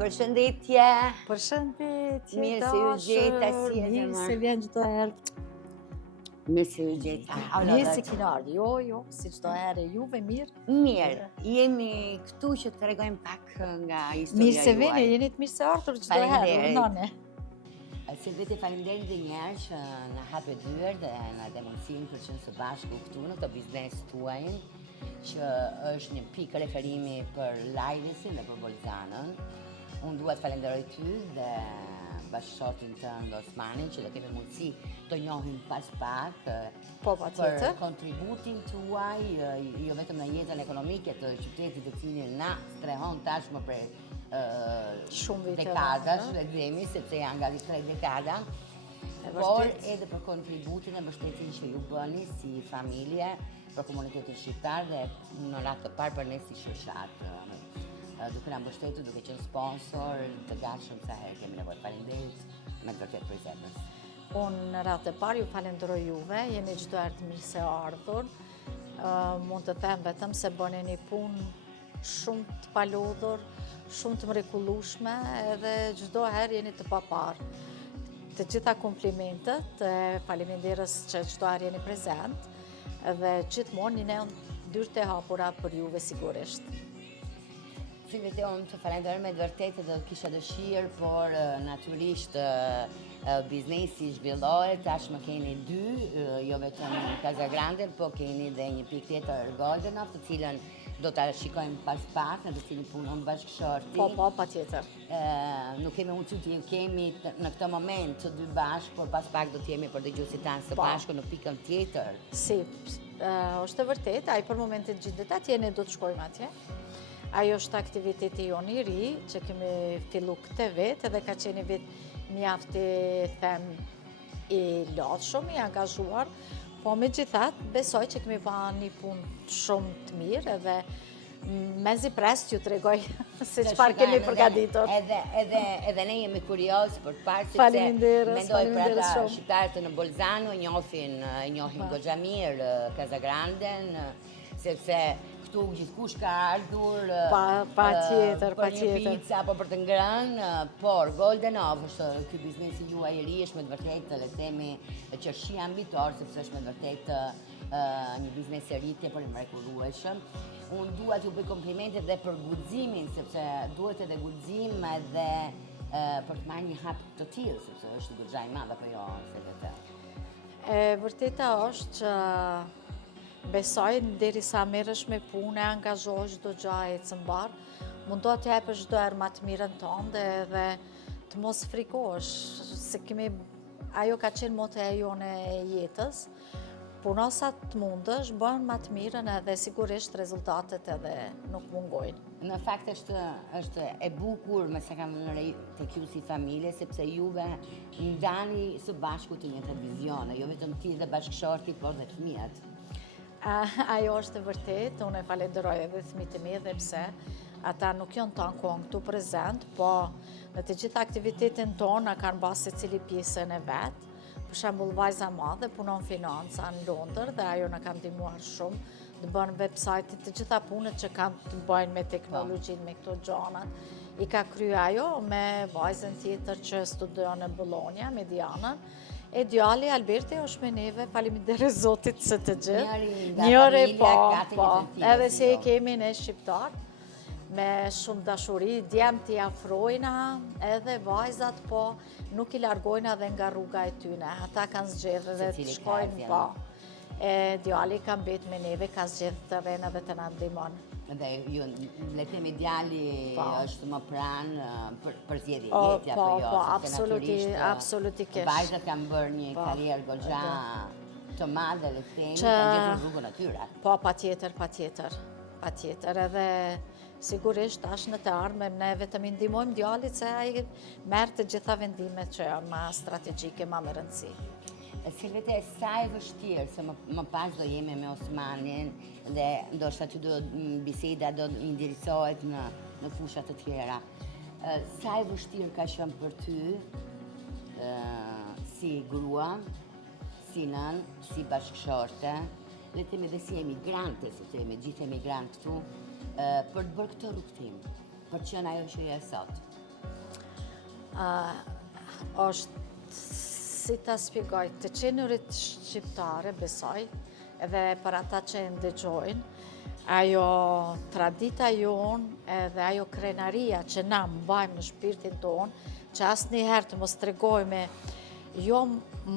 Përshëndetje. Përshëndetje, Mirë se ju gjeta, si e mirë se vjen çdo herë. Mirë se ju gjeta. Mirë se keni ardhur. Jo, si çdo herë juve mirë. Mirë, jemi këtu që të tregojmë pak nga historia Mirë se juaj. vini, jeni të mirë se ardhur çdo herë, Faleminderit. none. Silvete, faleminderit dhe njerë që në hape dyrë dhe në demonstrim për që në së bashku këtu në këtë biznes tuajnë, që është një pikë referimi për Lajvesin dhe për Bolzanën. Unë dua të falenderoj ty dhe bashkëshortin tënd Osmanin që do kemi mundësi të njohim pas pak për kontributin tuaj, jo vetëm në jetën ekonomike të qytetit të cilin na strehon tashmë për shumë vite dekadash, le themi, sepse janë nga 3 dekada, por edhe për kontributin e mbështetjen që ju bëni si familje për komunitetin shqiptar dhe në radhë të parë për ne si shoqat, duke na mbështetur, duke qenë sponsor të gatshëm sa herë kemi nevojë. Faleminderit me të vërtetë për zemrës. Unë në radhë të parë ju falenderoj juve, jeni çdo herë të mirë se ardhur. Mund të them vetëm se bëni një punë shumë të palodhur, shumë të mrekullueshme edhe çdo herë jeni të paparë. Të gjitha komplimentet, faleminderës që çdo herë jeni prezent dhe gjithmonë ne dyert e hapura për juve sigurisht. Silvete, unë të falenderoj me të vërtetë dhe kisha dëshirë, por natyrisht biznesi zhvillohet, tashmë keni 2, jo vetëm Casa Grande, po keni dhe një pikë tjetër Goldenhof, të cilën do ta shikojmë pas pak, në të cilin punon bashkëshorti. Po, patjetër. Nuk kemi mundësi të kemi në këtë moment të 2 bashkë, por pas pak do të jemi për dëgjuesit tanë së bashku në pikën tjetër. Si, është e vërtetë, ai për momentin gjithë atje ne do të shkojmë atje. Ajo është aktiviteti jonë i ri, që kemi fillu këtë vetë edhe ka qenë vetë mjaft them i lodhshëm, i angazhuar, po megjithatë besoj që kemi bërë një punë shumë të mirë edhe mezi pres t'ju tregoj se çfarë kemi përgatitur. Edhe ne jemi kurioz për të parë sepse mendoj për ata shqiptarët në Bolzano njohin goxha mirë Casa Granden, sepse këtu gjithkush ka ardhur për një pizza apo për të ngrënë, por Goldenhof është ky biznesi juaj i ri, është me të vërtetë le të themi qershia mbitor, sepse është me të vërtetë një biznes i ri tepër i mrekullueshëm. Unë dua t'ju bëj komplimente dhe për guximin, sepse duhet edhe guxim edhe për të marrë një hap të tillë, sepse është goxha i madh apo jo, se vetë. Vërteta është që besoj derisa merresh me punë, angazhohesh çdo gjë ecë mbar, mundo të japësh çdo herë më të mirën tënde dhe të mos frikohesh, se ajo ka qenë motoja jone e jetës. Puno sa të mundësh, bën më të mirën edhe sigurisht rezultatet edhe nuk mungojnë. Në fakt është e bukur me sa kam në re tek ju si familje, sepse juve ndani së bashku të njëjtat vizione, jo vetëm ti dhe bashkëshorti, por dhe fëmijët. Ajo është e vërtetë, unë e falenderoj edhe fëmijët e mi edhe pse ata nuk janë tankon këtu prezent, po në të gjitha aktivitetin tonë kanë bërë secili pjesën e vet. Për shembull, vajza e madhe punon financa në Londër dhe ajo na ka ndihmuar shumë të bën website, të gjitha punët që kanë të bëjnë me teknologjinë, me këto gjanat. I ka kryer ajo me vajzën tjetër që studion në Bologna, me Dianën. E djali Alberti është me neve, faleminderit Zotit së të gjithë. Njëri po, edhe se i kemi ne shqiptar, me shumë dashuri, djemt i afrojna, edhe vajzat po, nuk i largojna dhe nga rruga e tyne. Ata kanë zgjedhë dhe të shkojnë po. Djali ka mbet me neve, ka zgjedhë të rena dhe të na ndihmon. Dhe ju, le themi djali është më pranë për zgjedhje jetje apo jo? Po, absolutikisht. Vajzat kanë bërë një karrierë goxha të madhe, le themi, kanë gjetur rrugën e tyre. Po, patjetër. Edhe sigurisht tash në të ardhmen ne vetëm i ndihmojmë djalit se ai merr të gjitha vendimet që janë më strategjike, më me rëndësi. Silvete, sa e vështirë, se më pas do jemi me Osmanin dhe ndoshta aty biseda do indirizohet në fusha të tjera. Sa e vështirë ka qenë për ty si grua, si nën, si bashkëshorte, le të themi dhe si emigrante, sepse gjithë emigrant këtu, për të bërë këtë rrugtim, për të qenë ajo që je sot. është, si ta spjegoj, të qenurit shqiptare, besoj, edhe për ata që e ndëgjojnë, ajo tradita jonë edhe ajo krenaria që na mbajmë në shpirtin tonë, që asnjëherë të mos tregojmë jo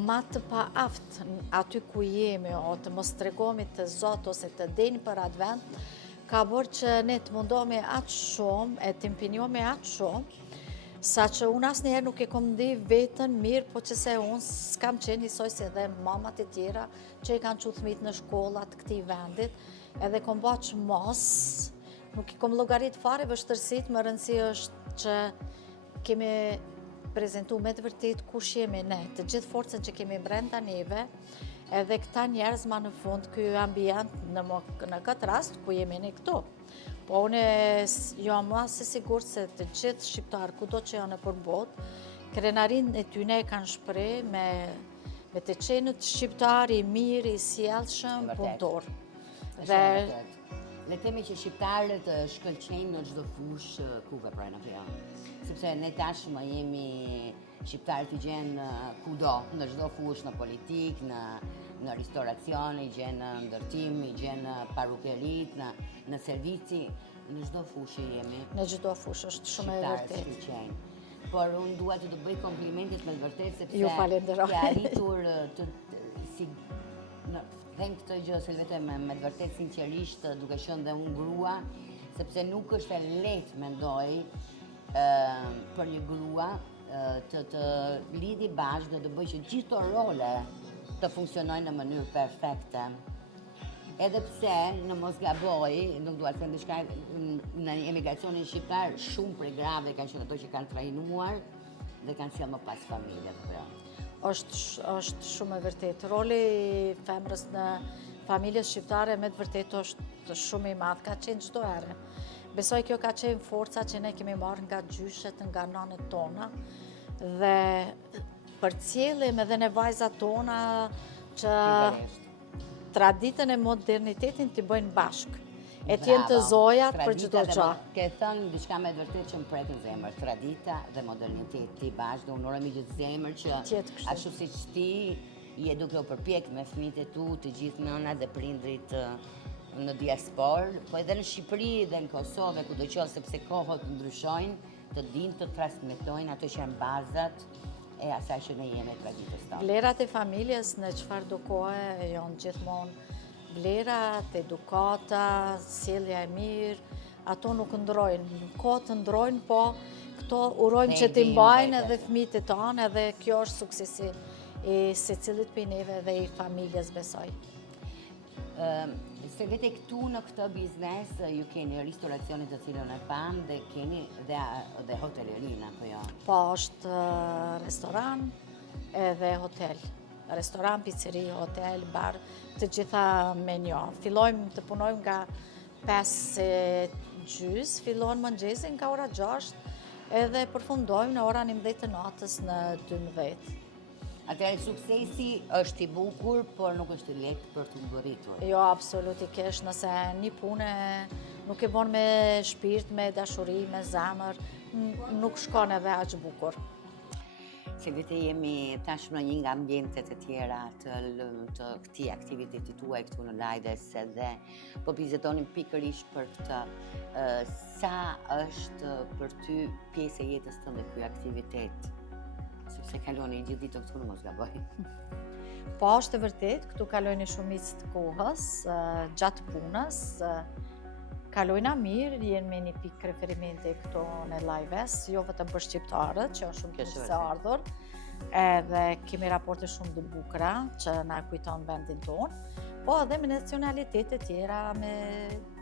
ma të pa aftë aty ku jemi, o të mos tregojmë të Zot ose të denjë për atë vend, ka bërë që ne të mundohemi atë shumë, e të impinjohemi atë shumë, sa që unë asnjëherë nuk e kom ndi vetën mirë, po që se unë s'kam qenë njësoj se edhe mamat e tjera që i kanë qu fëmijët në shkollat këtij vendit, edhe kom ba që mos, nuk i kom llogarit fare vështërsit, më rëndësi është që kemi prezentu me të vërtet kush jemi ne, të gjithë forcën që kemi brenda neve, edhe këta njerëz ma në fund, ky ambient në këtë rast ku jemi ne këtu. Po unë jam ma se sigur se të gjithë shqiptarë, kudo që janë për botë, krenarin e tyne e kanë shpreh me të qenët shqiptari i mirë, i sjellshëm, punëtor. Le themi që shqiptarët shkëlqejnë në çdo fushë ku veprojnë apo jo. Sepse ne tashmë jemi shqiptarët i gjenë kudo, në çdo fushë, në politikë, në ristoracion, i gjenë në ndërtim, i gjenë në parukerit, në servici, në çdo fushë jemi. Në çdo fushë është shumë e vërtetë. Shqiptarët. Por unë dua të bëj komplimentet me të vërtetë sepse ju falenderoj. Ke arritur them këtë gjë se vetëm me të vërtetë sinqerisht duke qenë dhe unë grua, sepse nuk është e lehtë mendoj për një grua të lidhi bashkë dhe të bëjë që gjithë të role të funksionojnë në mënyrë perfekte. Edhe pse në mos gaboj, nuk dua të them diçka, në emigracionin shqiptar shumë prej grave kanë qenë ato që kanë trajnuar dhe kanë sjellë më pas familje. Është shumë e vërtetë. Roli i femrës në familjes shqiptare me të vërtetë është shumë i madh, ka qenë çdo herë. Besoj kjo ka qenë forca që ne kemi marrë nga gjyshet, nga nanët tona dhe përcjellim edhe ne vajzat tona që traditën e modernitetin t'i bëjnë bashkë. E t'jenë të zojat për çdo gjë. Ke thënë diçka me vërtet që më prek në zemër, tradita dhe moderniteti bashkë, dhe unoremi gjithë zemër që ashtu siç ti je duke u përpjekë me fëmijët e tu, të gjithë nënat dhe prindrit në diasporë, po edhe në Shqipëri dhe në Kosovë, kudo qoftë, sepse kohët ndryshojnë, të dinë të transmetojnë ato që janë bazat e asaj që ne jemi traditës tonë. Vlerat e familjes në çfarëdo kohe janë gjithmonë vlerat, edukata, sjellja e mirë, ato nuk ndrojnë. Kohët ndrojnë, po këto urojmë që t'i mbajnë edhe fëmijët e tanë, edhe kjo është suksesi i secilit prej neve dhe i familjes, besoj. Se vete këtu në këtë biznes, ju keni ristoracionit të cilën e pam dhe keni dhe hotelerin, apo jo? Po, është restoran edhe hotel. Restoran, pizzeri, hotel, bar, të gjitha me një. Fillojmë të punojmë nga 5:30, fillojmë mëngjesin nga ora 6 edhe përfundojmë në ora 11 të natës në 12. Atëherë suksesi është i bukur, por nuk është i lehtë për të mbërritur. Jo, absolutikisht, nëse një punë nuk e bën me shpirt, me dashuri, me zemër, nuk shkon edhe aq bukur. Se vete jemi tashmë në një nga ambientet e tjera të këtij aktivitetit tuaj këtu në Lajdes edhe po bizetonim pikërisht për këtë. Sa është për ty pjesë e jetës tënde ky aktivitet? Sepse kaloni gjithë ditën këtu, në mos gaboj. Po, është e vërtet, këtu kalojnë shumicë të kohës, gjatë punës, kalojna mirë, jenë me një pikë referimenti këtu në Lajdes, jo vetëm për shqiptarët, që është shumë të se ardhur, edhe kemi raporte shumë të bukura që na kujton vendin tonë, po edhe me nacionalitetet tjera, me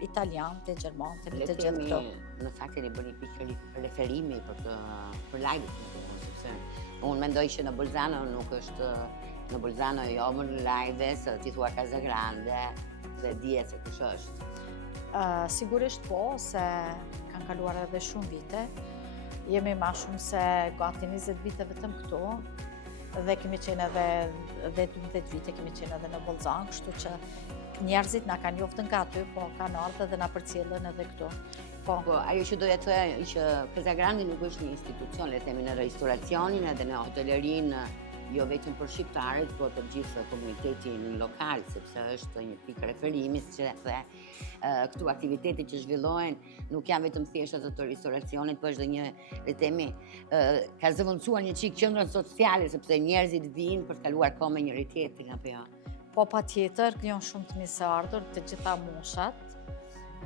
italianët, gjermanët, me të gjithë këto. Në fakt e një bërë një pikë referimi për Lajdes, sepse unë mendoj që në Bolzano nuk është, në Bolzano jo më në Lajdes, ti thua Casa Grande, dhe dihet se kush është. Sigurisht po, se kanë kaluar edhe shumë vite. Jemi ma shumë se gati 20 vite vetëm këtu, dhe kemi qenë edhe 12 vite kemi qenë edhe në Bolzan, kështu që njerëzit na kanë njoftën nga aty, po kanë ardhur dhe na përcjellën edhe këtu. Po, ajo që doja të thoya që Casagrande nuk është një institucion, le të themi, në restoracionin edhe në hotelerin, jo vetëm për shqiptarët, por për gjithë komunitetin lokal, sepse është një pikë referimi, siç e the, këtu aktivitetet që zhvillohen nuk janë vetëm thjesht ato të restoracionit, por është një, le të themi, ka zëvendësuar një çik qendrën sociale, sepse njerëzit vinë për të kaluar kohë me njëri tjetrin, apo jo? po patjetër, janë shumë të mirëseardhur të gjitha moshat.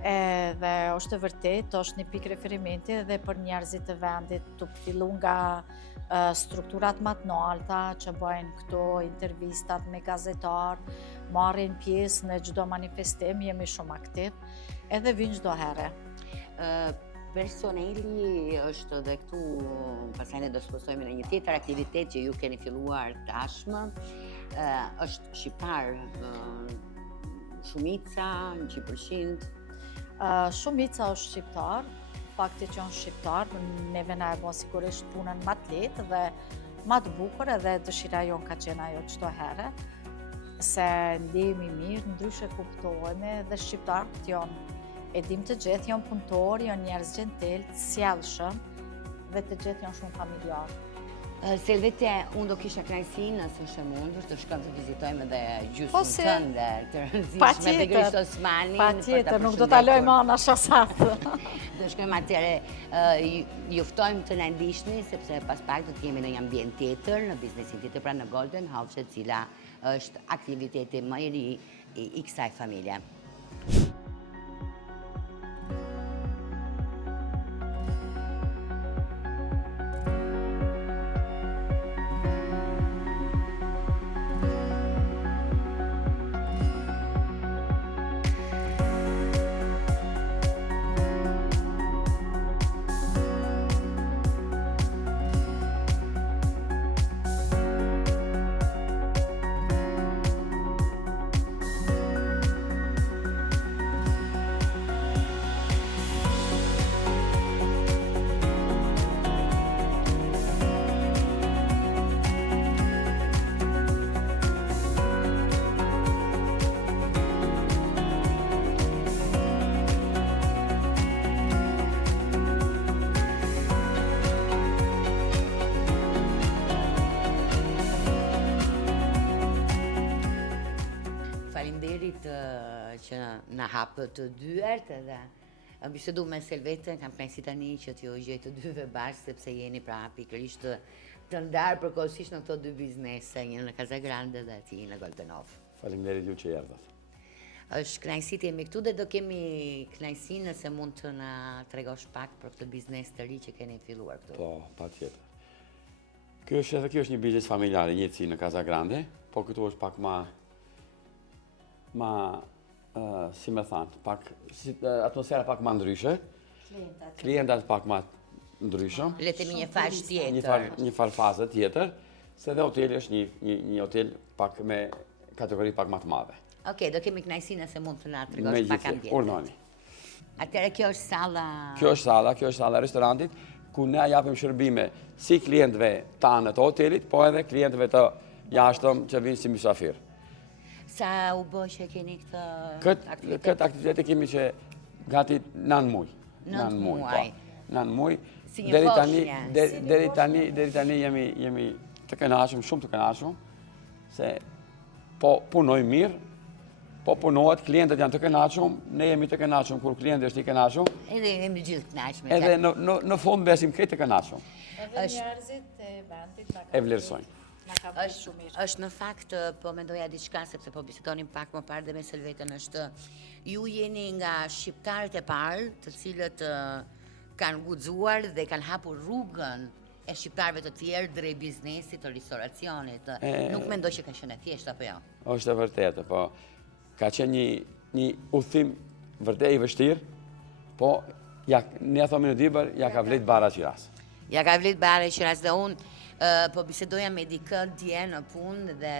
Dhe është e vërtet, është një pikë referimenti edhe për njerëzit të vendit të fillu nga strukturat më të larta që bëjnë këto intervistat me gazetar, marrin pjesë në çdo manifestim, jemi shumë aktiv, edhe vinë çdo herë. Personeli është dhe këtu, pastaj ne do shpesojmë në një tjetër aktivitet që ju keni filluar tashmë, është shqiptar, shumica, 100%. Shumica është shqiptar, fakti që është shqiptar, neve na e bën sigurisht punën më të lehtë dhe më të bukur, edhe dëshira jonë ka qenë ajo çdo herë, se ndihemi mirë, ndryshe kuptohemi dhe shqiptarët janë, e dim të gjithë, janë punëtorë, janë njerëz gjentil, të sjellshëm dhe të gjithë janë shumë familjarë. Selvete, unë do kisha kënaqësinë nëse është e mundur të shkojmë të vizitojmë edhe gjysmën tënde të rëndësishme Begrish Osmanin. Patjetër, nuk do ta lojmë ana shasat. Do shkojmë atëre, ju ftojmë të na ndiqni sepse pas pak do të jemi në një ambient tjetër, në biznesin tjetër, pra në Golden House, e cila është aktiviteti më i ri i kësaj familje. Faleminderit që na hapët të dyert edhe bisedu me Selvetën, kam kënaqësi tani që t'ju gjej të dyve bashkë sepse jeni pra pikërisht të ndarë përkohësisht në këto dy biznese, një në Casagrande dhe ti në Golden House. Faleminderit ju që erdhët. Është kënaqësi të jemi këtu dhe do kemi kënaqësi nëse mund të na tregosh pak për këtë biznes të ri që keni filluar këtu. Po, patjetër. Kjo është një biznes familjar i njëjtë si në Casagrande, po këtu është pak si me thanë, atmosfera pak ma ndryshe, klientat pak ma ndryshëm. Le të themi një fazë tjetër. Një fazë tjetër, se dhe hoteli është një hotel pak me kategori pak ma të madhe. Okej, do kemi kënaqësi nëse mund të na tregosh pak ambientin. Urnoni. Atëherë kjo është salla. Kjo është salla e restorantit, ku ne japim shërbime si klientëve tanë të hotelit, po edhe klientëve të jashtëm që vinë si mysafir. Sa u bë që keni këtë aktivitet e kemi që gati 9 muaj. 9 muaj. 9 muaj. Si një foshnje. Deri tani jemi të kënaqur, shumë të kënaqur, se po punoj mirë, po punohet, klientët janë të kënaqur, ne jemi të kënaqur kur klienti është i kënaqur. Edhe jemi gjithë kënaqur. Edhe në fund besim këtë të kënaqur. Edhe njerëzit e vendit e vlerësojnë. Është në fakt, po mendoja diçka, sepse po bisedonim pak më parë dhe me Selvetën, është ju jeni nga shqiptarët e parë të cilët kanë guxuar dhe kanë hapur rrugën e shqiptarëve të tjerë drejt biznesit të restoracionit. Nuk mendoj që ka qenë thjesht apo jo? Është e vërtetë, po ka qenë një udhim vërtet i vështirë, po ne thonë në Diber, ja ka vlet bara qiras. Ja ka vlet bara qiras dhe unë po bisedoja me dikë dje në punë dhe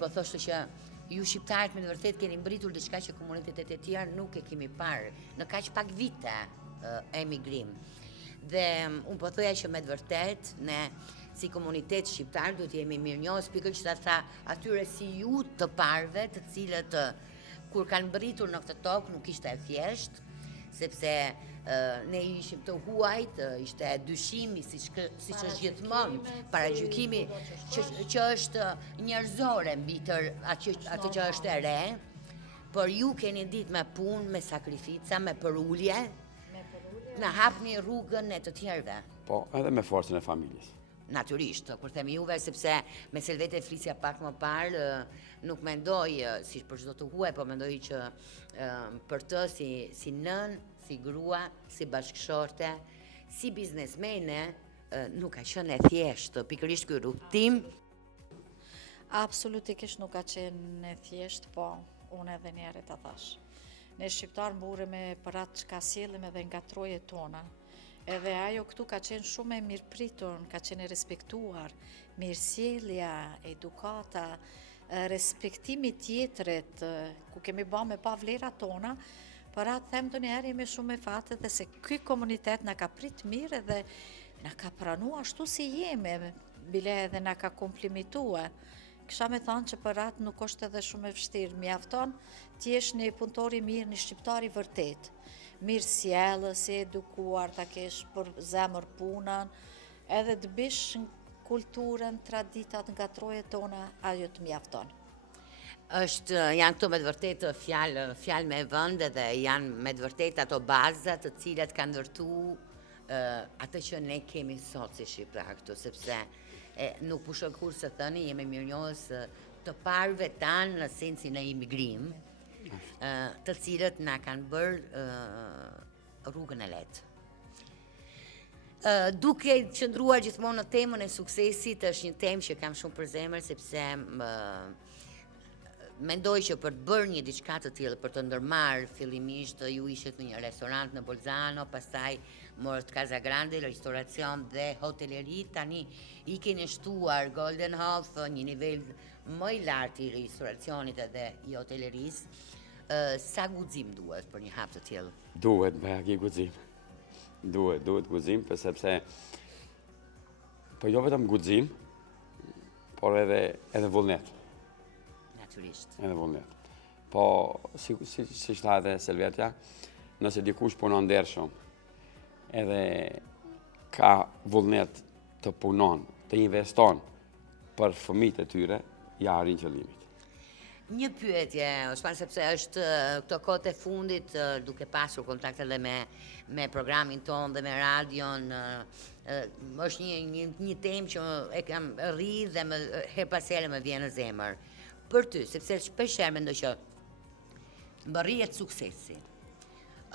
po thoshte që ju shqiptarët me të vërtet keni mbritur diçka që komunitetet e tjera nuk e kemi parë në kaq pak vite emigrim. Dhe unë po thoja që me të vërtet ne si komunitet shqiptar duhet jemi mirënjohës pikërisht ata atyre si ju të parëve, të cilët kur kanë mbritur në këtë tokë nuk ishte e thjeshtë, sepse ne ishim të huajt, ishte dyshimi, si që është gjithmonë, paragjykimi që është njerëzore mbi atë që është e re, por ju keni ditë me punë, me sakrifica, me përullje, në hapni rrugën e të tjerëve. Po, edhe me forcën e familjes. Naturisht, kur themi juve, sepse me Selvete flisja pak më parë, nuk mendoj, si për çdo të huaj, po mendoj që për të si nën, si grua, si bashkëshorte, si biznesmene, nuk ka qenë e thjeshtë, pikërisht ky rrugtim. Absolutikisht nuk ka qenë e thjeshtë, po unë edhe njerë të thash. Ne shqiptarë mburemi për atë që ka sjellim edhe nga trojet tona. Edhe ajo këtu ka qenë shumë e mirëpritur, ka qenë e respektuar, mirësjellja, edukata, respektimi tjetrit, ku kemi ba me pa vlerat tona, për atë them të njerë jemi shumë e fatë dhe se ky komunitet na ka prit mirë dhe na ka pranua ashtu si jemi, bile edhe na ka komplimentua. Kisha me thonë që për atë nuk është edhe shumë e vështirë, mjafton ti jesh një punëtor i mirë, një shqiptar i vërtet. Mirë sjellës, si edukuar, ta kesh për zemër punën, edhe të bish në kulturën, traditat nga trojet tona, ajo të mjafton. Janë këto me të vërtet fjalë me vënd dhe janë me të vërtet ato bazat të cilat kanë ndërtu atë që ne kemi sot si Shqipëra këtu, sepse nuk pushoj kur se thëni, jemi mirënjohës të parëve tanë në sensin e imigrim, të cilët na kanë bërë rrugën e lehtë. Duke qëndruar gjithmonë në temën e suksesit, është një temë që kam shumë për zemër, sepse mendoj që për të bërë një diçka të tillë, për të ndërmarrë fillimisht, ju ishit në një restorant në Bolzano, pastaj morët Casa Grande, restoracion dhe hoteleri, tani i keni shtuar Golden Hof, një nivel më i lartë i restoracionit edhe i hotelerisë. Sa guxim duhet për një hap të tillë? Duhet me aq guxim. Duhet guxim, sepse po jo vetëm guxim, por edhe vullnet. Natyrisht. Edhe vullnet. Po si tha edhe Selvetja, nëse dikush punon ndershëm, edhe ka vullnet të punon, të investon për fëmijët e tyre, ja arrin qëllimit. Një pyetje, Osman, sepse është këto kohët e fundit, duke pasur kontakt edhe me programin ton dhe me radion, është një temë që e kam rri dhe her pas here më vjen në zemër. Për ty, sepse shpeshherë mendoj që mbërrihet suksesi.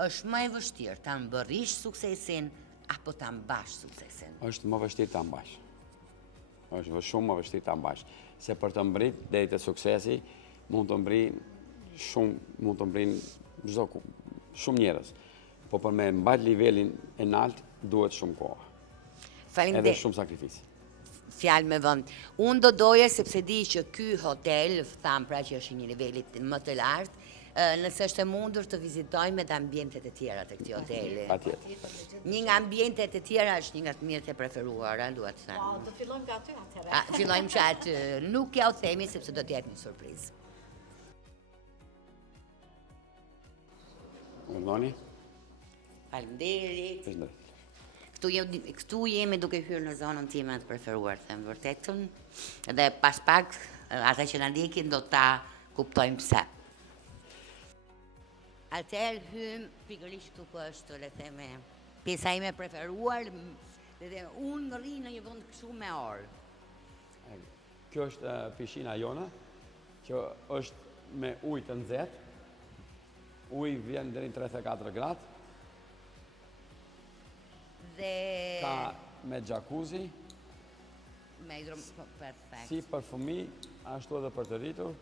Është më e vështirë ta mbërrish suksesin apo ta mbash suksesin? Është më vështirë ta mbash. Është shumë më vështirë ta mbash, se për të mbrit deri te suksesi mund të mbrin shumë njerëz, po për me mbajt nivelin e lartë duhet shumë kohë. Edhe shumë sakrificë. Fjalë me vend. Unë do doja, sepse di që ky hotel, tham pra që është një niveli më të lartë, nëse është e mundur të vizitojmë edhe ambientet e tjera të këtij hoteli. Patjetër. Një nga ambientet e tjera është një nga të mirët e preferuara, duhet të them. Do fillojmë nga aty atëherë. Fillojmë që aty. Nuk ja u themi sepse do të jetë një surprizë. Urdhoni? Faleminderit. Këtu jemi duke hyrë në zonën time të preferuar, them vërtetën, dhe pas pak ata që na ndjekin do ta kuptojmë pse. Atëherë hym pikërisht këtu ku është, le të themi, pjesa ime preferuar, dhe unë rri në një vend kështu me orë. Kjo është pishina jona, që është me ujë të nxehtë. Uji vjen deri në 34 gradë. Dhe ka me jacuzzi. Me perfekt. Si për fëmijë, ashtu edhe për të rritur.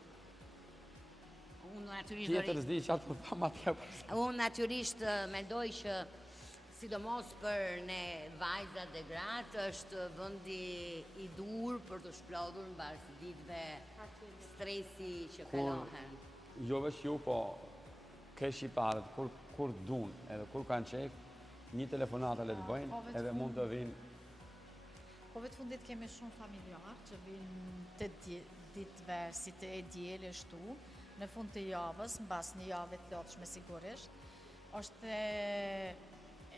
Unë natyrisht tjetër s'di çfarë po tham atje. Unë natyrisht mendoj që sidomos për ne vajzat dhe gratë është vendi i dur për të shplodhur mbas ditëve stresi që kalohen. Jo veç ju, po ke shqiptarët kur dun, edhe kur kanë qejf, një telefonata le të bëjnë, edhe mund të vinë. Po vetë fundit kemi shumë familjarë që vinë të ditëve si të e djeli shtu, në fund të javës, mbas një javë të lodhshme sigurisht, është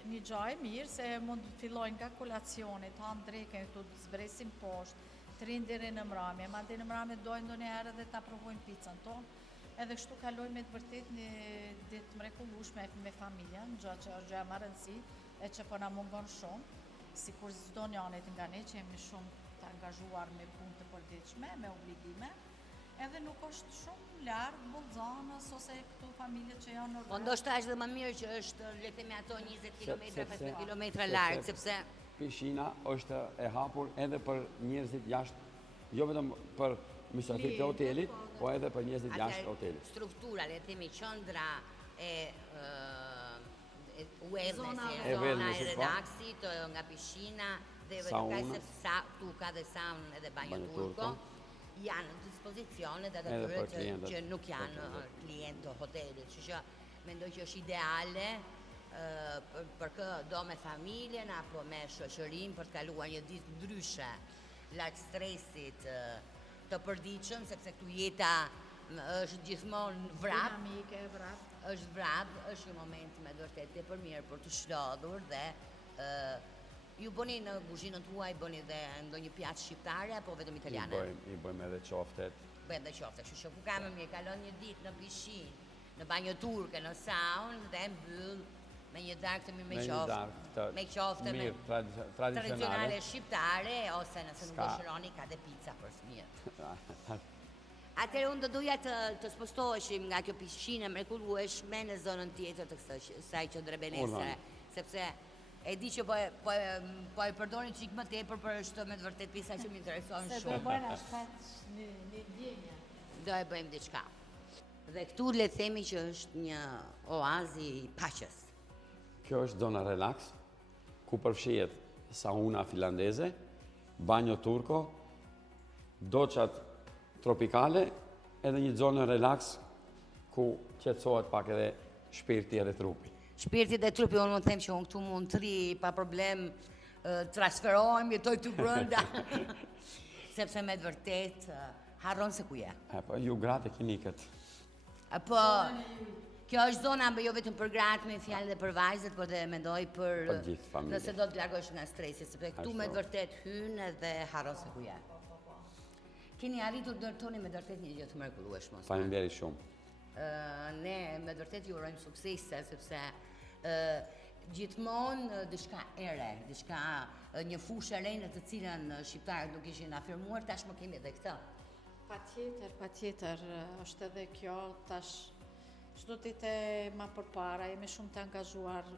një gjë e mirë se mund të fillojnë nga kolacioni, të hanë drekën, të zbresin poshtë, të rinë deri në mramje, madje në mramje dojnë ndonjëherë edhe ta provojnë picën tonë. Edhe kështu kalojnë me të vërtet një ditë mrekullueshme me familjen, gjë që është gjë e rëndësishme e që po na mungon shumë, sikur çdo njanit nga ne që jemi shumë të angazhuar me punë të përditshme, me obligime, edhe nuk është shumë larg Bolzanës ose këtu familjet që janë në Po ndoshta është dhe më mirë që është le të themi ato 20 kilometra, 15 kilometra larg, sepse Pishina është e hapur edhe për njerëzit jashtë, jo vetëm për mysafirët e hotelit, po edhe për njerëzit jashtë hotelit. Struktura, le të themi qendra e wellness, e e relaksit nga pishina dhe tu ka dhe saun edhe banjo turko, janë në dispozicione dhe atyre që nuk janë klientë të hotelit. Kështu që mendoj që është ideale për kë do me familjen apo me shoqërinë për të kaluar një ditë ndryshe larg stresit të përditshëm, sepse këtu jeta është gjithmonë vrap. Dinamike, vrap. Është vrap, është një moment me vërtet tepër mirë për të shlodhur dhe ju bëni në kuzhinën tuaj, bëni dhe ndonjë pjatë shqiptare apo vetëm italiane? I bëjmë edhe qoftet. Bëjmë edhe qoftet, kështu që ku ka më mirë, kalon një ditë në pishinë, në banjo turke, në saun dhe mbyll me një darkë të mirë me qofte mirë tradicionale shqiptare, ose nëse nuk dëshironi ka dhe pizza për fëmijët. Atëherë unë do doja të spostoheshim nga kjo pishinë mrekullueshme në zonën tjetër të kësaj qendrëbenese, sepse e di që po e përdorin çik më tepër, por është me të vërtet pjesa që më intereson shumë. Se do bëjnë ashtat një djenje. Do e bëjmë diçka. Dhe këtu le të themi që është një oazë i paqes. Kjo është zona relax, ku përfshihet sauna finlandeze, banjo turko, doçat tropikale, edhe një zonë relax ku qetësohet pak edhe shpirti edhe trupi. Shpirti dhe trupi, unë mund të them që unë këtu mund të ri pa problem, transferohem, jetoj këtu brenda, sepse me të vërtet harron se ku je. Po ju gratë e keni këtë. Po kjo është zona jo vetëm për gratë me fjalë dhe për vajzat, por dhe mendoj për gjithë familjen. Nëse do të largohesh nga stresi, sepse këtu me të vërtet hyn dhe harron se ku je. Keni arritur dërtoni me vërtet një gjë të mrekullueshme. Faleminderit shumë. Ne me vërtet ju urojmë suksese, sepse gjithmonë diçka ere, diçka një fushë e re në të cilën shqiptarët nuk ishin afirmuar, tashmë kemi edhe këtë. Patjetër, është edhe kjo tash çdo ditë më përpara jemi shumë të angazhuar,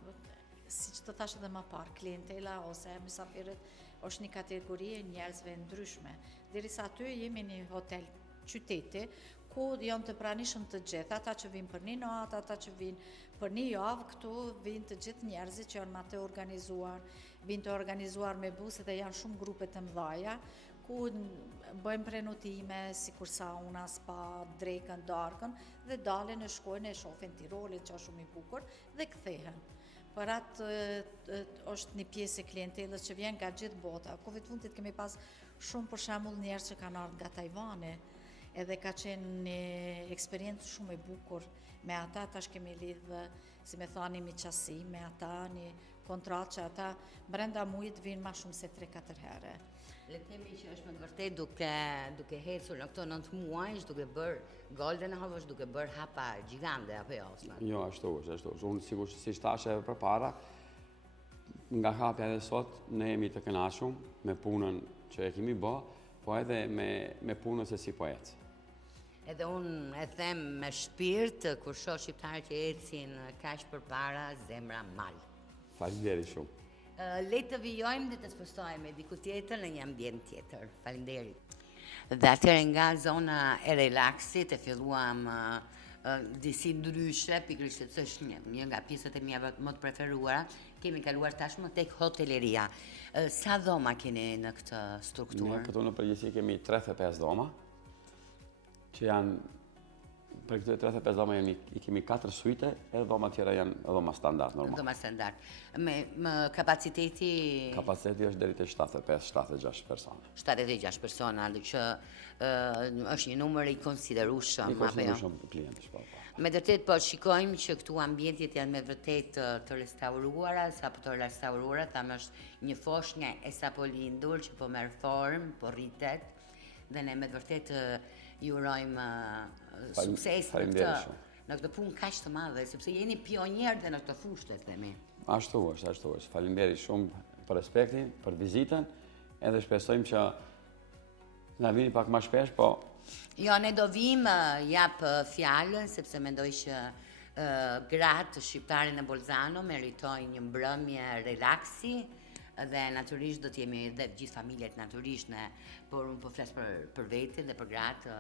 siç të thash edhe më parë, klientela ose mysafirët është një kategori e njerëzve ndryshme. Derisa aty jemi një hotel qyteti ku janë të pranishëm të gjithë, ata që vinë për një natë, ata që vinë për një javë, këtu vinë të gjithë njerëzit që janë me të organizuar, vinë të organizuar me buse dhe janë shumë grupe të mëdhaja, ku bëjmë prenotime, sikur sauna, spa, drekën, darkën, dhe dalen e shkojnë e shohin Tirolit që është shumë i bukur dhe kthehen. Për atë është një pjesë e klientelës që vjen nga gjithë bota. Kohë fundit kemi pas shumë për shembull njerëz që kanë ardhur nga Tajvani, edhe ka qenë një eksperiencë shumë e bukur me ata. Tash kemi lidhë, si me thani, miqësi me ata, një kontratë që ata brenda mujit vinë më shumë se 3-4 herë. Le të themi që është me të vërtet duke hecur në këto 9 muaj, duke bërë Golden Hour, duke bërë hapa gjigande, apo jo, Osman? Jo, ashtu është. Unë sigurisht si thashë edhe përpara, nga hapja edhe sot, ne jemi të kënaqur me punën që e kemi bë, po edhe me punën se si po ecë. Edhe unë e them me shpirt, kur shoh shqiptarët që ecin kaq përpara, zemra mal. Faleminderit shumë. Le të vijojmë dhe të spostohemi diku tjetër në një ambient tjetër. Faleminderit. Dhe atëherë nga zona e relaksit e filluam disi ndryshe, pikërisht se është një nga pjesët e mia më të preferuara, kemi kaluar tashmë tek hoteleria. Sa dhoma keni në këtë strukturë? Ne këtu në përgjithësi kemi 35 dhoma, që janë, për këtë 35 dhoma i kemi 4 suite, edhe dhoma tjera janë dhoma standard, normal. Dhoma standard. Me kapaciteti? Kapaciteti është deri te 75-76 persona. 76 persona, që është një numër i konsiderueshëm. I konsiderueshëm klientësh, po. Me vërtet po shikojmë që këtu ambientet janë me vërtet të restauruara, sapo të restauruara, tamë është një foshnjë e sapo lindur që po merr formë, po rritet, dhe ne me vërtet ju urojmë sukses në këtë punë kaq të madhe, sepse jeni pionierë dhe në këtë fushë, themi. Ashtu është. Faleminderit shumë për respektin, për vizitën, edhe shpresojmë që na vini pak më shpesh, po Jo, ne do vim jap fjalën, sepse mendoj që gratë shqiptare në Bolzano meritojnë një mbrëmje relaksi dhe natyrisht do t'jemi dhe gjithë familjet natyrisht, por unë po flas për vete dhe për gratë,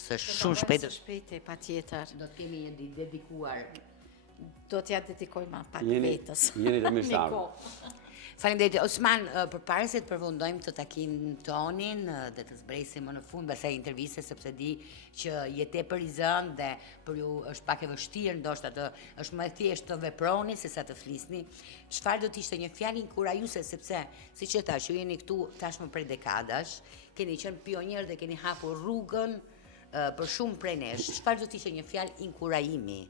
së shumë shpejt. Patjetër. Do t'kemi një ditë dedikuar. Do t'ja dedikojmë pak vetës. Jeni të mirësarë. Faleminderit Osman, përpara se të përfundojmë të takimin tonin dhe të zbresim më në fund pasaj interviste, sepse di që je tepër i zënë dhe për ju është pak e vështirë, ndoshta është më e thjeshtë të veproni se sa të flisni. Çfarë do të ishte një fjalë inkurajuese, sepse siç e thash, ju jeni këtu tashmë prej dekadash, keni qenë pionierë dhe keni hapur rrugën për shumë prej nesh. Çfarë do të ishte një fjalë inkurajimi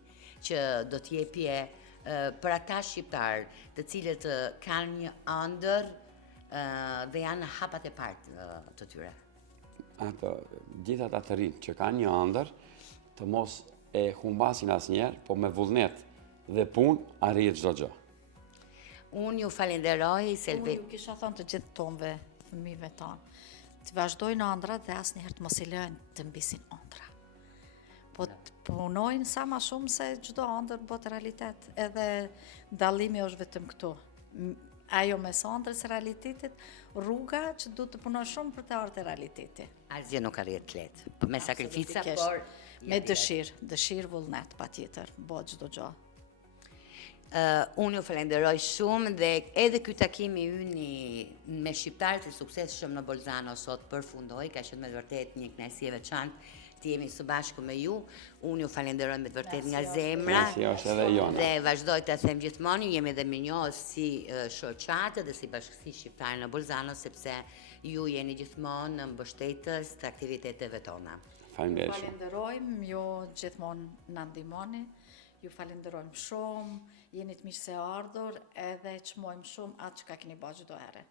që do t'jepje për ata shqiptarë të cilët kanë një ëndër dhe janë hapat e parë të tyre? Gjithë ata të rinj që kanë një ëndër, të mos e humbasin asnjëherë, po me vullnet dhe punë arrihet çdo gjë. Unë ju falenderoj, Selvi. Unë ju kisha thënë të gjithë tonëve, fëmijëve tonë, të vazhdojnë ëndrat dhe asnjëherë të mos i lënë të mbisin ëndra. Po të punojnë sa ma shumë se çdo ëndër bëhet realitet, edhe dallimi është vetëm këtu. Ajo mes ëndrës së realitetit, rruga që duhet të punoj shumë për të ardhur realiteti. Asgjë nuk arrit lehtë, me sakrifica, por me dëshirë vullnet patjetër, bëhet çdo gjë. Unë ju falenderoj shumë dhe edhe ky takimi ynë me shqiptarët e suksesshëm në Bolzano sot përfundoi, ka qenë me vërtet një kënaqësi e veçantë të jemi së bashku me ju. Unë ju falenderoj me të vërtet nga zemra. Dhe vazhdoj të them gjithmonë, jemi dhe mirënjohës si shoqatë dhe si bashkësi shqiptare në Bolzano, sepse ju jeni gjithmonë në mbështetës të aktiviteteve tona. Falenderojmë, ju gjithmonë na ndihmoni. Ju falenderojmë shumë, jeni të mirë se ardhur, edhe çmojmë shumë atë që ka keni bërë çdo herë.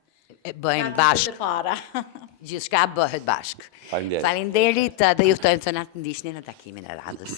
Bëjmë bashkë. Gjithçka bëhet bashkë. Faleminderit dhe ju ftojmë të na ndiqni në takimin e radhës.